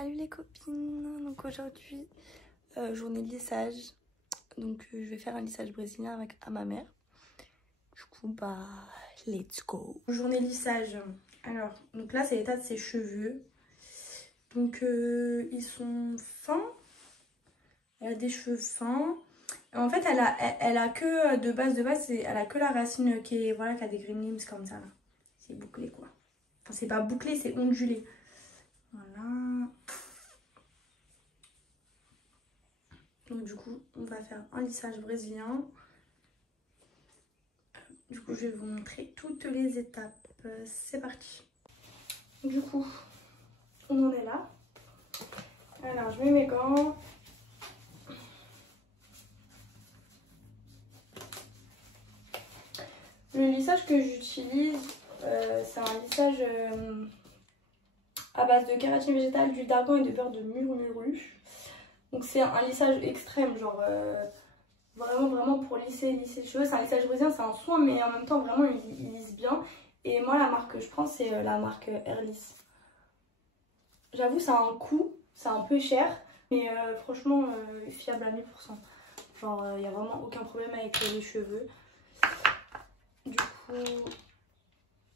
Salut les copines, donc aujourd'hui journée de lissage, donc je vais faire un lissage brésilien à ma mère. Du coup bah let's go. Journée lissage, alors donc là c'est l'état de ses cheveux, donc ils sont fins, elle a des cheveux fins. Et en fait elle a que de base elle a que la racine qui est voilà qui a des gremlins comme ça là. C'est bouclé quoi, enfin c'est pas bouclé, c'est ondulé, voilà. Donc du coup, on va faire un lissage brésilien. Du coup, je vais vous montrer toutes les étapes. C'est parti. Du coup, on en est là. Alors, je mets mes gants. Le lissage que j'utilise, c'est un lissage à base de kératine végétale, d'huile d'argan et de beurre de murmuru. Donc c'est un lissage extrême, genre vraiment pour lisser les cheveux. C'est un lissage brésilien, c'est un soin, mais en même temps vraiment il lisse bien. Et moi la marque que je prends c'est la marque Airliss. J'avoue ça a un coût, c'est un peu cher, mais franchement fiable à 1000%. Genre il n'y a vraiment aucun problème avec les cheveux. Du coup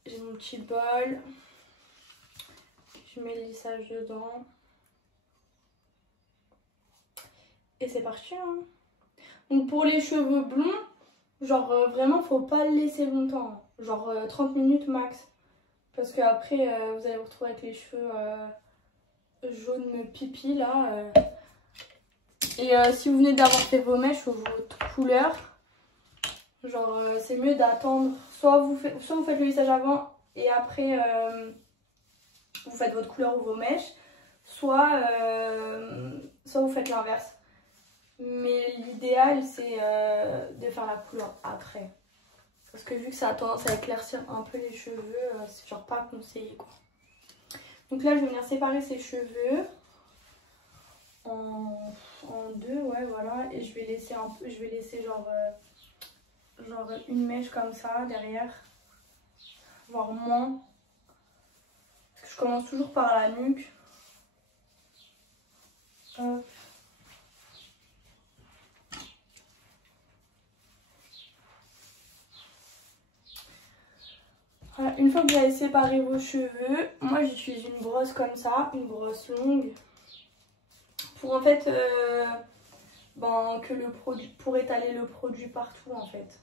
j'ai mon petit bol, je mets le lissage dedans. Et c'est parti hein. Donc pour les cheveux blonds, genre vraiment faut pas le laisser longtemps, genre 30 minutes max. Parce que après vous allez vous retrouver avec les cheveux jaunes pipi là. Et si vous venez d'avoir fait vos mèches ou votre couleur, genre c'est mieux d'attendre. Soit vous faites le lissage avant et après vous faites votre couleur ou vos mèches. Soit vous faites l'inverse. Mais l'idéal c'est de faire la couleur après. Parce que vu que ça a tendance à éclaircir un peu les cheveux, c'est genre pas conseillé quoi. Donc là je vais venir séparer ses cheveux en deux, ouais voilà. Et je vais laisser un peu, genre une mèche comme ça derrière. Voire moins. Parce que je commence toujours par la nuque. Hop. Voilà, une fois que vous avez séparé vos cheveux, moi j'utilise une brosse comme ça, une brosse longue, pour en fait pour étaler le produit partout en fait.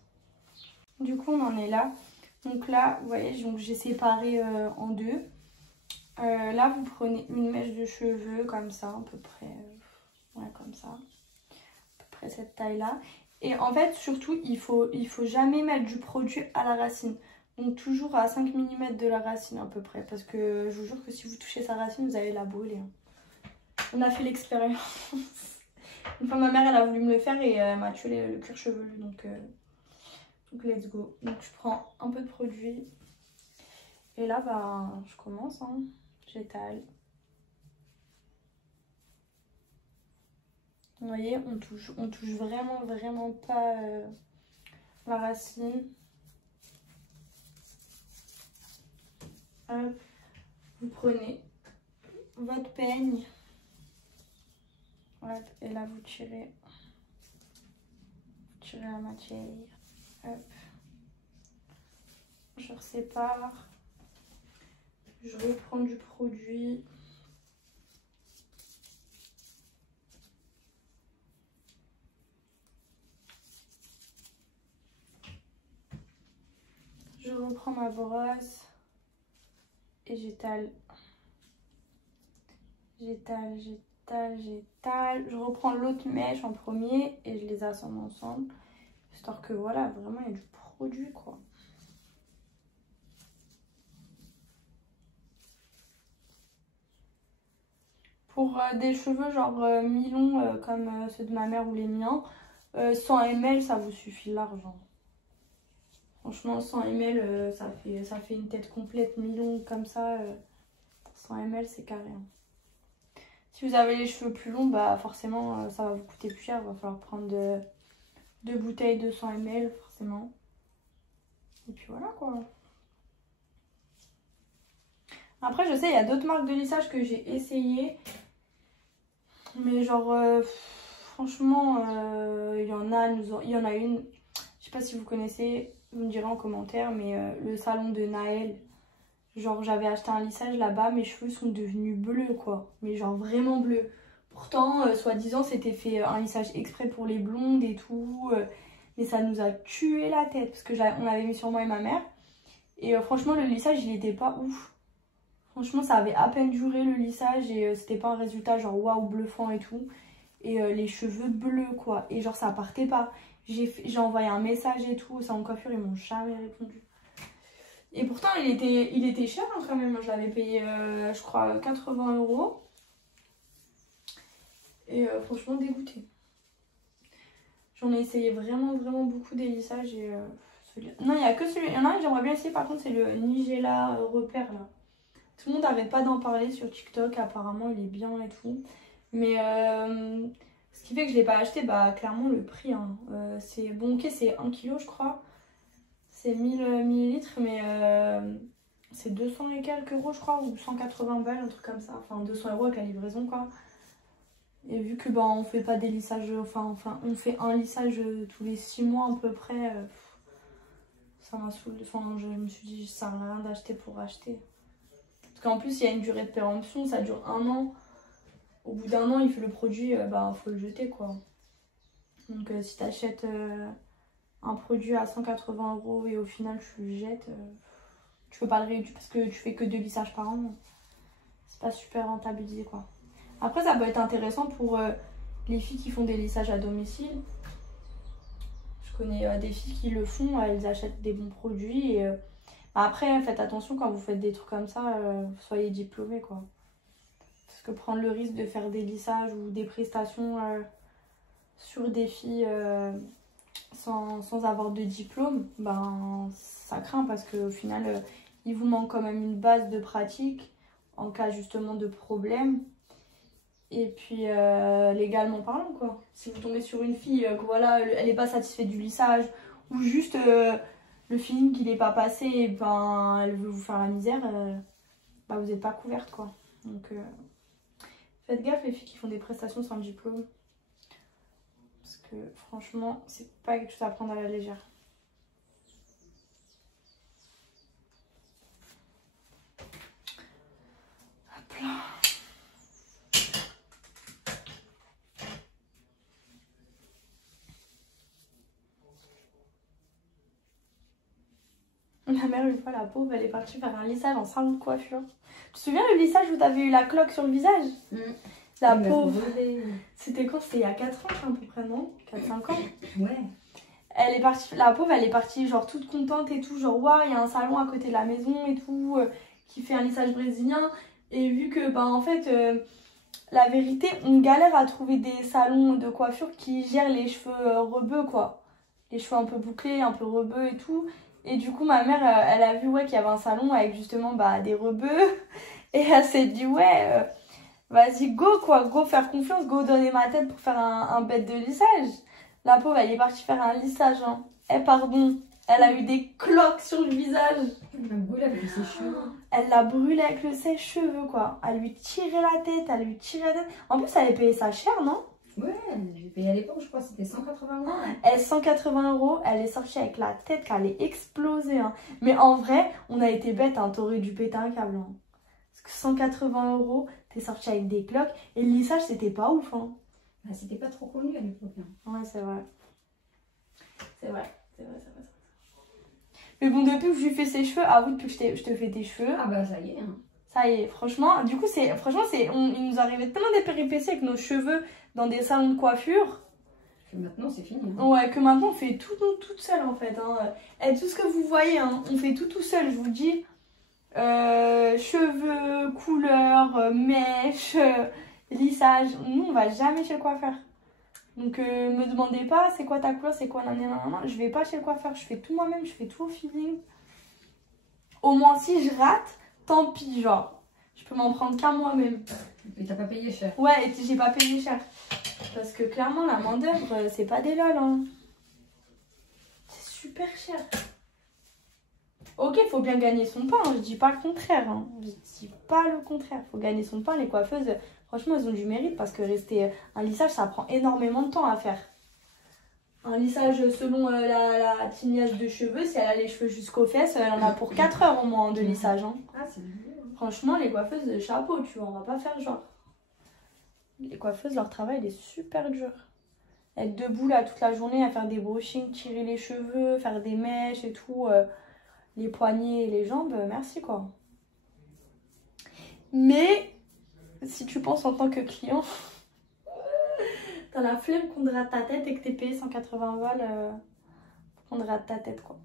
Du coup on en est là. Donc là vous voyez, j'ai séparé en deux. Là vous prenez une mèche de cheveux comme ça à peu près, ouais comme ça, à peu près cette taille là. Et en fait surtout il faut jamais mettre du produit à la racine. Donc toujours à 5 mm de la racine à peu près. Parce que je vous jure que si vous touchez sa racine, vous allez la brûler. Hein. On a fait l'expérience. Une fois ma mère elle a voulu me le faire et elle m'a tué le cuir chevelu. Donc let's go. Donc je prends un peu de produit. Et là bah je commence. Hein. J'étale. Vous voyez, on touche vraiment pas la racine. Hop. Vous prenez votre peigne. Hop, et là vous tirez la matière. Hop. Je resépare. Je reprends du produit. Je reprends ma brosse et j'étale. Je reprends l'autre mèche en premier et je les assemble ensemble. Histoire que voilà, vraiment il y a du produit quoi. Pour des cheveux genre mi-longs comme ceux de ma mère ou les miens, 100 ml ça vous suffit largement. Franchement 100 ml ça fait une tête complète mi-longue comme ça. 100 ml c'est carré. Hein. Si vous avez les cheveux plus longs, bah forcément ça va vous coûter plus cher. Il va falloir prendre deux bouteilles de 100 ml forcément. Et puis voilà quoi. Après je sais il y a d'autres marques de lissage que j'ai essayé. Mais genre, franchement, il y en a, il y en a une, je sais pas si vous connaissez, vous me direz en commentaire, mais le salon de Naël. Genre, j'avais acheté un lissage là-bas, mes cheveux sont devenus bleus, quoi. Mais genre vraiment bleus. Pourtant, soi-disant, c'était fait un lissage exprès pour les blondes et tout. Mais ça nous a tué la tête. Parce que on l'avait mis sur moi et ma mère. Et franchement, le lissage, il était pas ouf. Franchement, ça avait à peine duré le lissage. Et c'était pas un résultat genre waouh, bluffant et tout. Et les cheveux bleus, quoi. Et genre, ça partait pas. J'ai envoyé un message et tout. Ça en coiffure, ils m'ont jamais répondu. Et pourtant, il était cher hein, quand même. Je l'avais payé, je crois, 80 €. Et franchement, dégoûtée. J'en ai essayé vraiment, vraiment beaucoup des lissages. Et, non, il y a que celui. Il y en a un que j'aimerais bien essayer, par contre, c'est le Nigella Repère là. Tout le monde n'arrête pas d'en parler sur TikTok. Apparemment, il est bien et tout. Mais ce qui fait que je ne l'ai pas acheté, bah clairement, le prix. Hein. C'est bon, ok, c'est 1 kg, je crois. C'est 1000 millilitres, mais c'est 200 et quelques euros, je crois, ou 180 balles, un truc comme ça. Enfin, 200 € avec la livraison, quoi. Et vu que bah, on fait pas des lissages, enfin, on fait un lissage tous les 6 mois à peu près, ça m'a saoulé. Enfin, je me suis dit, ça sert à rien d'acheter pour acheter. Parce qu'en plus, il y a une durée de péremption, ça dure 1 an. Au bout d'1 an, il fait le produit, bah, faut le jeter, quoi. Donc, si t'achètes un produit à 180 € et au final tu le jettes, tu peux pas le réutiliser parce que tu fais que 2 lissages par an. C'est pas super rentabilisé quoi. Après ça peut être intéressant pour les filles qui font des lissages à domicile. Je connais des filles qui le font, elles achètent des bons produits et après faites attention quand vous faites des trucs comme ça, soyez diplômés quoi. Parce que prendre le risque de faire des lissages ou des prestations sur des filles sans avoir de diplôme, ben ça craint parce qu'au final il vous manque quand même une base de pratique en cas justement de problème. Et puis légalement parlant quoi. Si vous tombez sur une fille que voilà, elle n'est pas satisfaite du lissage ou juste le feeling qui n'est pas passé, et ben elle veut vous faire la misère, bah, vous n'êtes pas couverte quoi. Donc faites gaffe les filles qui font des prestations sans diplôme. Parce que franchement, c'est pas quelque chose à prendre à la légère. Hop là. Ma mère, une fois, la pauvre, elle est partie faire un lissage en salon de coiffure. Tu te souviens le lissage où t'avais eu la cloque sur le visage? La pauvre. C'était quand? C'était il y a 4 ans à peu près, non? 4-5 ans. Ouais. Elle est partie, la pauvre, elle est partie genre toute contente et tout. Genre, waouh, il y a un salon à côté de la maison et tout, qui fait un lissage brésilien. Et vu que, bah en fait, la vérité, on galère à trouver des salons de coiffure qui gèrent les cheveux rebeux, quoi. Les cheveux un peu bouclés, un peu rebeux et tout. Et du coup, ma mère, elle a vu ouais, qu'il y avait un salon avec justement bah, des rebeux. Et elle s'est dit, ouais, vas-y, go, quoi. Go faire confiance, go donner ma tête pour faire un bête de lissage. La pauvre, elle est partie faire un lissage. Hein. Eh, pardon. Elle a eu des cloques sur le visage. Elle l'a brûlé avec ses cheveux. Elle l'a brûlé avec le sèche-cheveux, quoi. Elle lui tirait la tête, elle lui tirait la tête. En plus, elle avait payé ça cher, non? Ouais, j'ai payé à l'époque, je crois que c'était 180 €. Elle, 180 €, elle est sortie avec la tête qu'elle est explosée. Hein. Mais en vrai, on a été bête, hein. T'aurais dû péter un câble. Hein. Parce que 180 €, t'es sortie avec des cloques. Et le lissage, c'était pas ouf. Hein. Ah, c'était pas trop connu à l'époque. Hein. Ouais, c'est vrai. C'est vrai, c'est vrai, c'est vrai. Mais bon, depuis que je lui fais ses cheveux, ah oui, depuis que je te fais tes cheveux. Ah bah ça y est. Hein. Ça y est, franchement, du coup, il nous arrivait tellement des péripéties avec nos cheveux dans des salons de coiffure. Que maintenant, c'est fini. Hein. Ouais, que maintenant, on fait tout nous toute seule en fait. Hein. Et tout ce que vous voyez, hein, on fait tout seul, je vous dis. Cheveux, couleurs, mèches, lissage. Nous, on va jamais chez le coiffeur. Donc, me demandez pas c'est quoi ta couleur, c'est quoi nanana. Je vais pas chez le coiffeur, je fais tout moi-même, je fais tout au feeling. Au moins, si je rate, tant pis, genre. Je peux m'en prendre qu'à moi-même. Et t'as pas payé cher. Ouais, et j'ai pas payé cher. Parce que clairement, la main d'œuvre, c'est pas des lol. Hein. C'est super cher. Ok, faut bien gagner son pain, hein, je dis pas le contraire. Hein. Je dis pas le contraire. Faut gagner son pain, les coiffeuses. Franchement, elles ont du mérite parce que rester un lissage, ça prend énormément de temps à faire. Un lissage selon la tignasse de cheveux, si elle a les cheveux jusqu'aux fesses, elle en a pour 4 heures au moins de lissage. Hein. Ah, c'est bien. Franchement, les coiffeuses, chapeau, tu vois, on va pas faire genre. Les coiffeuses, leur travail, il est super dur. Être debout là toute la journée à faire des brushings, tirer les cheveux, faire des mèches et tout, les poignets et les jambes, merci quoi. Mais si tu penses en tant que client, t'as la flemme qu'on te rate ta tête et que t'es payé 180 balles, qu'on te rate ta tête quoi.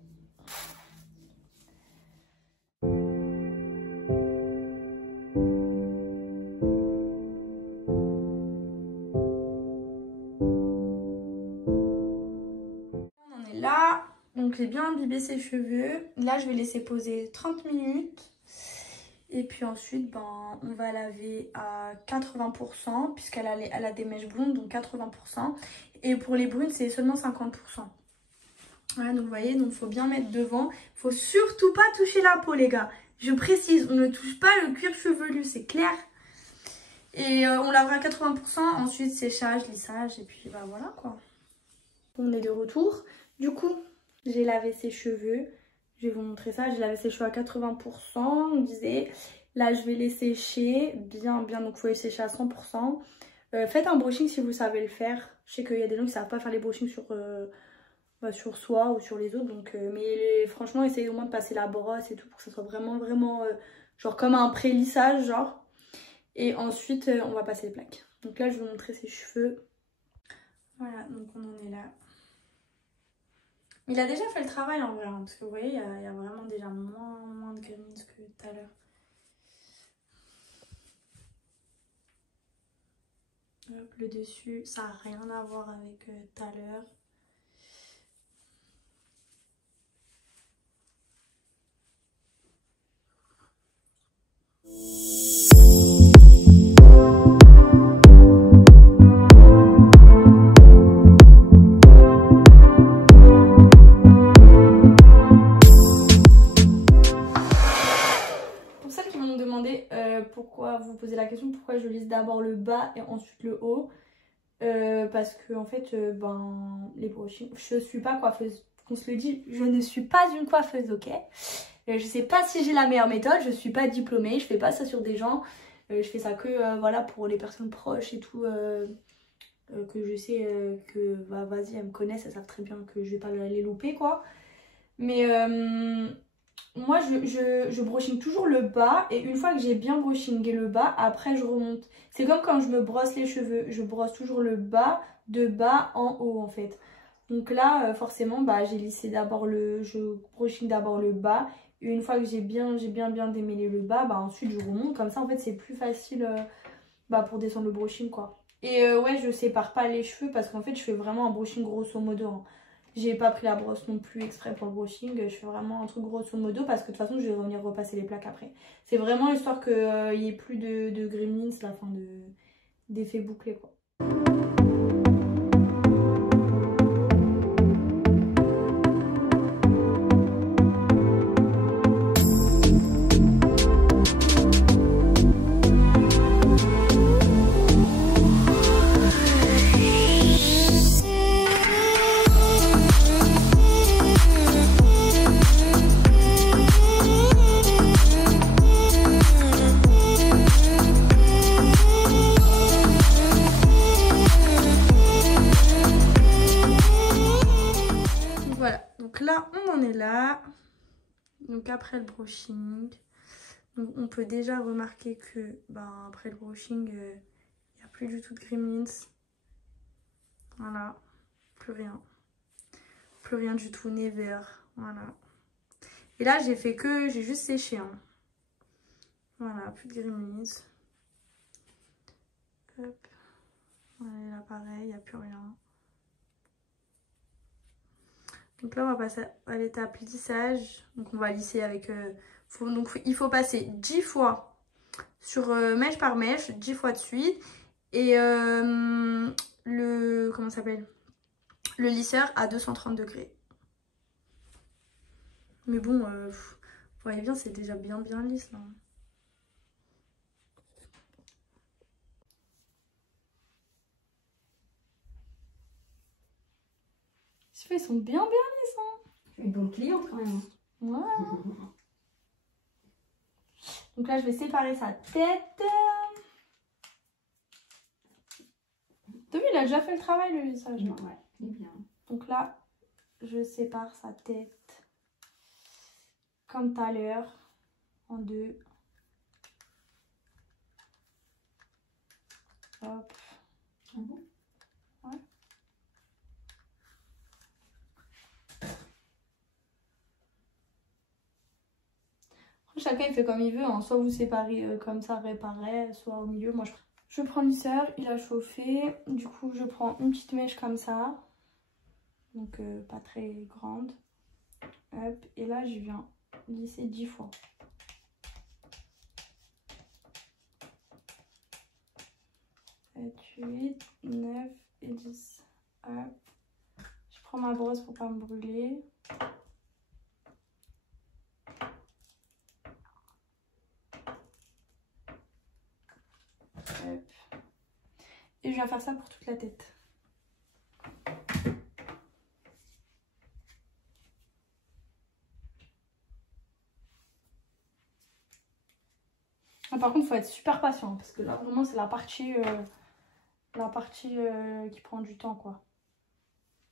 Là, donc j'ai bien imbibé ses cheveux. Là, je vais laisser poser 30 minutes. Et puis ensuite, ben, on va laver à 80% puisqu'elle a des mèches blondes, donc 80%. Et pour les brunes, c'est seulement 50%. Voilà, donc vous voyez, donc faut bien mettre devant. Faut surtout pas toucher la peau, les gars. Je précise, on ne touche pas le cuir chevelu, c'est clair. Et on lavera à 80%. Ensuite, séchage, lissage. Et puis, bah voilà quoi. On est de retour. Du coup, j'ai lavé ses cheveux. Je vais vous montrer ça. J'ai lavé ses cheveux à 80%. On disait. Là, je vais les sécher bien. Donc, il faut les sécher à 100%. Faites un brushing si vous savez le faire. Je sais qu'il y a des gens qui ne savent pas faire les brushings sur soi ou sur les autres. Donc, mais franchement, essayez au moins de passer la brosse et tout pour que ça soit vraiment, genre comme un pré-lissage, genre. Et ensuite, on va passer les plaques. Donc là, je vais vous montrer ses cheveux. Voilà, donc on en est là. Mais il a déjà fait le travail en vrai, hein, parce que vous voyez, il y a vraiment déjà moins de gremlins que tout à l'heure. Le dessus, ça n'a rien à voir avec tout à l'heure. Pourquoi vous posez la question pourquoi je lisse d'abord le bas et ensuite le haut, parce que en fait ben les brushings, je suis pas coiffeuse, qu'on se le dit, je ne suis pas une coiffeuse, ok. Je sais pas si j'ai la meilleure méthode, je suis pas diplômée, je fais pas ça sur des gens, je fais ça que voilà pour les personnes proches et tout, que je sais que bah, vas-y, elles me connaissent, elles savent très bien que je vais pas les louper quoi. Mais moi je brushing toujours le bas et une fois que j'ai bien brushingé le bas, après je remonte. C'est comme quand je me brosse les cheveux, je brosse toujours le bas de bas en haut en fait. Donc là forcément bah, j'ai lissé d'abord je brushing d'abord le bas et une fois que j'ai bien démêlé le bas, bah ensuite je remonte. Comme ça en fait c'est plus facile bah, pour descendre le brushing quoi. Et ouais, je sépare pas les cheveux parce qu'en fait je fais vraiment un brushing grosso modo hein. J'ai pas pris la brosse non plus exprès pour le brushing. Je fais vraiment un truc grosso modo parce que de toute façon je vais revenir repasser les plaques après. C'est vraiment histoire qu'il n'y ait plus de gremlins, la fin d'effet bouclé quoi. Là on en est là, donc après le brushing, donc on peut déjà remarquer que ben, après le brushing il n'y a plus du tout de gremlins, voilà, plus rien du tout, never, voilà. Et là j'ai juste séché hein. Voilà, plus de gremlins, hop, voilà, là pareil, il n'y a plus rien. Donc là on va passer à l'étape lissage. Donc on va lisser avec... donc il faut passer 10 fois sur mèche par mèche, 10 fois de suite. Et comment ça s'appelle, le lisseur à 230 degrés. Mais bon, vous voyez bien, c'est déjà bien lisse là. cheveux ils sont bien lisses. Hein. Une bonne cliente quand même. Ouais. Donc là je vais séparer sa tête. T'as vu, il a déjà fait le travail le lissage. Ouais, il est bien. Donc là, je sépare sa tête comme tout à l'heure en deux. Hop. Ah bon? Ouais. Chacun il fait comme il veut, hein. Soit vous séparez comme ça, réparez, soit au milieu. Moi je prends le lisseur, il a chauffé. Du coup je prends une petite mèche comme ça. Donc pas très grande. Hop. Et là je viens lisser 10 fois. 7, 8, 9 et 10. Hop. Je prends ma brosse pour pas me brûler. Hop. Et je vais faire ça pour toute la tête. Ah, par contre, il faut être super patient parce que là, vraiment, c'est la partie qui prend du temps, quoi.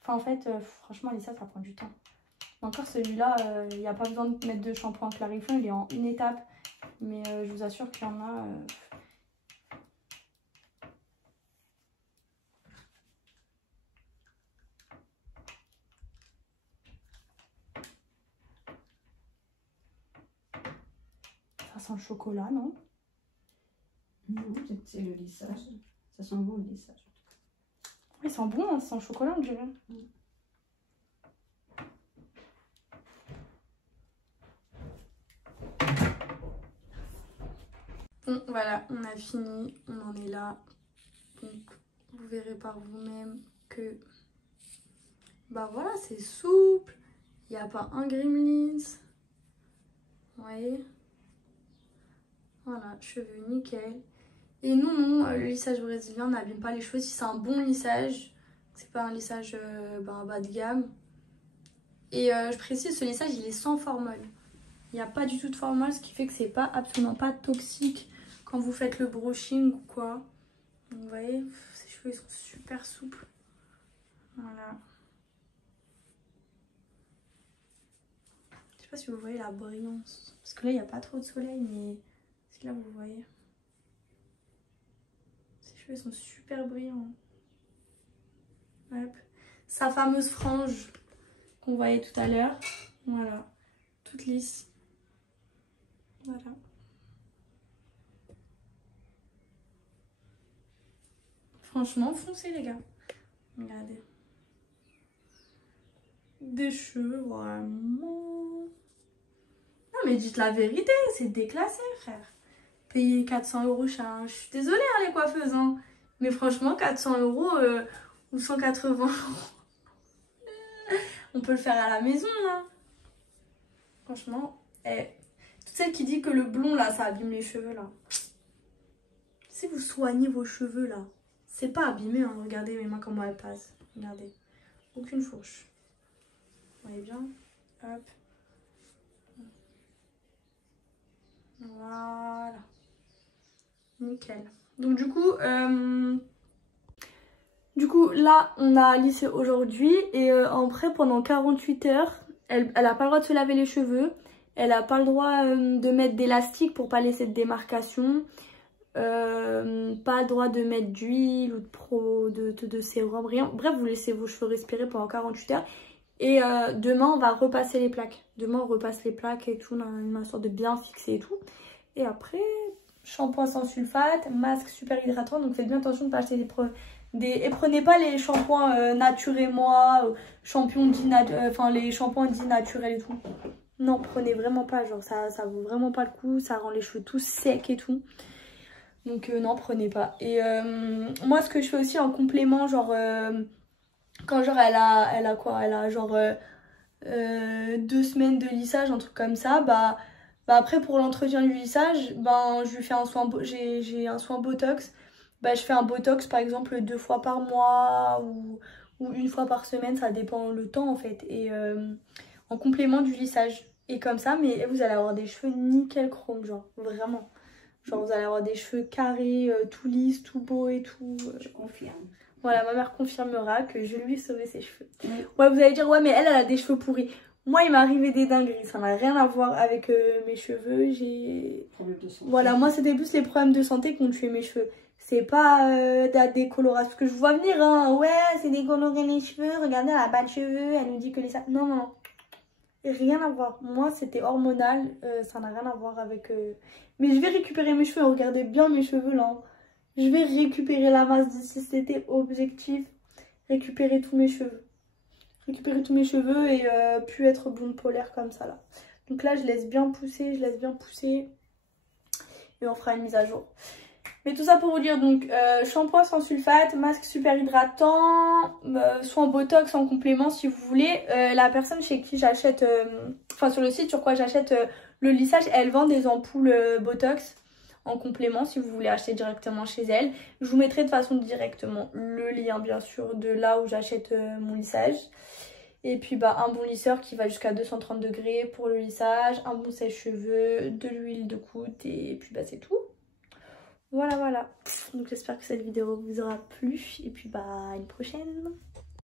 Enfin, en fait, franchement, Lisa, ça prend du temps. Encore celui-là, il n'y a pas besoin de mettre de shampoing clarifiant, il est en une étape. Mais je vous assure qu'il y en a... Ça sent le chocolat, non? Non, c'est le lissage. Ça sent bon le lissage. Il sent bon, hein, ça sent le chocolat, on dirait. Bon, voilà, on a fini, on en est là. Donc, vous verrez par vous-même que... Bah voilà, c'est souple. Il n'y a pas un gremlins. Vous voyez? Voilà, cheveux nickel. Et non, le lissage brésilien n'abîme pas les cheveux si c'est un bon lissage. C'est pas un lissage bas de gamme. Et je précise, ce lissage, il est sans formol. Il n'y a pas du tout de formol, ce qui fait que c'est pas absolument pas toxique quand vous faites le brushing ou quoi. Donc, vous voyez, ces cheveux ils sont super souples. Voilà. Je sais pas si vous voyez la brillance. Parce que là, il n'y a pas trop de soleil, mais si là, vous voyez. Ces cheveux ils sont super brillants. Hop. Sa fameuse frange qu'on voyait tout à l'heure. Voilà. Toute lisse. Voilà. Franchement, foncez les gars. Regardez. Des cheveux vraiment... Non mais dites la vérité, c'est déclassé frère. Payer 400 € chez un... Je suis désolée hein, les coiffeuses. Hein. Mais franchement, 400 € ou 180 €. On peut le faire à la maison là. Franchement. Toutes celles qui disent que le blond là, ça abîme les cheveux là. Si vous soignez vos cheveux là, c'est pas abîmé. Hein. Regardez mes mains comment elles passent. Regardez. Aucune fourche. Vous voyez bien. Hop. Voilà. Nickel. Donc du coup là on a lissé aujourd'hui et après pendant 48 heures, elle a pas le droit de se laver les cheveux. Elle a pas le droit de mettre d'élastique pour pas laisser de démarcation. Pas le droit de mettre d'huile ou de sérum, rien. Bref, vous laissez vos cheveux respirer pendant 48 heures. Et demain, on va repasser les plaques. Demain, on repasse les plaques et tout, une sorte de bien fixé et tout. Et après, shampoing sans sulfate, masque super hydratant. Donc faites bien attention de ne pas acheter et prenez pas les shampoings Nature et Moi, les shampoings dits naturels et tout. Non, prenez vraiment pas, genre ça vaut vraiment pas le coup, ça rend les cheveux tous secs et tout. Donc non, prenez pas. Et moi, ce que je fais aussi en complément, genre quand genre elle a genre 2 semaines de lissage, un truc comme ça, bah après pour l'entretien du lissage, je lui fais un soin, j'ai un soin botox. Bah je fais un botox par exemple 2 fois par mois ou une fois par semaine, ça dépend le temps en fait. Et en complément du lissage. Et comme ça, mais vous allez avoir des cheveux nickel chrome, genre vraiment. Genre vous allez avoir des cheveux carrés, tout lisses, tout beau et tout. Je confirme. Voilà, ma mère confirmera que je lui ai sauvé ses cheveux. Ouais, vous allez dire, ouais, mais elle a des cheveux pourris. Moi, il m'est arrivé des dingueries. Ça n'a rien à voir avec mes cheveux. J'ai... Problème de santé. Voilà, moi, c'était plus les problèmes de santé qui ont tué mes cheveux. C'est pas la décoloration. Parce que je vous vois venir, hein. Ouais, c'est décolorer les cheveux. Regardez, elle a pas de cheveux. Elle nous dit que les... Non, non, non. Rien à voir. Moi, c'était hormonal. Ça n'a rien à voir avec... Mais je vais récupérer mes cheveux. Regardez bien mes cheveux, là. Je vais récupérer la masse d'ici cet été. Objectif, récupérer tous mes cheveux. Récupérer tous mes cheveux et plus être blonde polaire comme ça, là. Donc là, je laisse bien pousser. Et on fera une mise à jour. Mais tout ça pour vous dire, donc, shampoing sans sulfate, masque super hydratant, soin botox en complément si vous voulez. La personne chez qui j'achète, enfin sur le site sur quoi j'achète le lissage, elle vend des ampoules botox en complément si vous voulez acheter directement chez elle. Je vous mettrai de façon directement le lien bien sûr de là où j'achète mon lissage. Et puis bah un bon lisseur qui va jusqu'à 230 degrés pour le lissage, un bon sèche-cheveux, de l'huile de coude et puis bah c'est tout. Voilà, voilà. Donc j'espère que cette vidéo vous aura plu. Et puis bah à une prochaine.